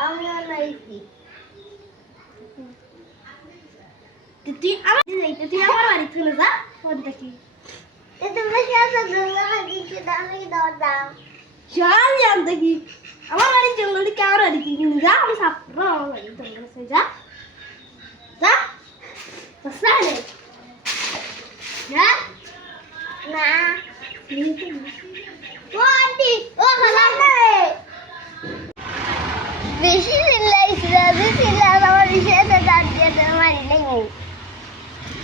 আমি আনাইছি তুই আমার যাইতে তুই আমার বাড়ি চলে যা ফোনটা কি এটা বেশি আছে গঙ্গা হাদিকে দামে দাও চল জানতে কি আমার বাড়ি চলে কি আমার বাড়ি কি যা আমি সাপড় আমার বাড়ি তোমরা সে যা যা সালে হ্যাঁ না ও আন্টি ও খালা বেশি সিলাই আমার বিষয়টা দাঁড়িয়ে মারি নেই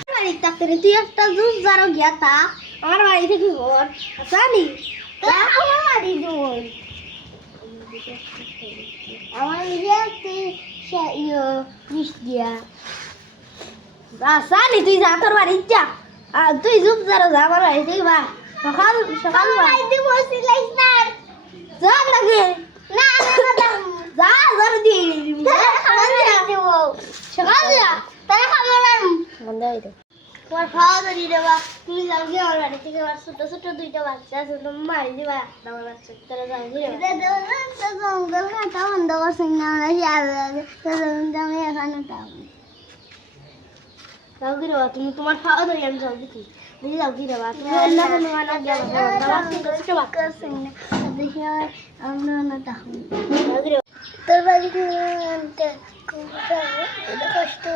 বাড়ি থাকতে তুই একটা জুস জারো গিয়া তা আমার বাড়ি থেকে ঘর জানি আমার মারি দূর আমার নিজে দিয়া জানি তুই যা তোর বাড়ি যা তুই জুস জারো যা আমার বাড়ি থেকে বা সকাল সকাল সিলাই না যা লাগে না যা জর দিয়ে সকাল যা তাই খাবো না বন্ধ হয়ে দে তোমার খাওয়া তো দিয়ে দেবা তুমি যাও গিয়ে আমার বাড়ি থেকে আমার ছোট ছোট দুইটা বাচ্চা আছে তুমি মারি দিবা আমার বাচ্চা তারা যাও গিয়ে জঙ্গল কাটা বন্ধ করছেন না আমরা আমি এখানে যাও কি রে তুমি তোমার খাওয়া ধরে আমি যাও দেখি দেখি যাও কি রে তুমি অন্য কোনো মানা গেল ছোট বাচ্চা করছেন না দেখি আমরা না তখন যাও কি রে তোর বাড়ি কষ্ট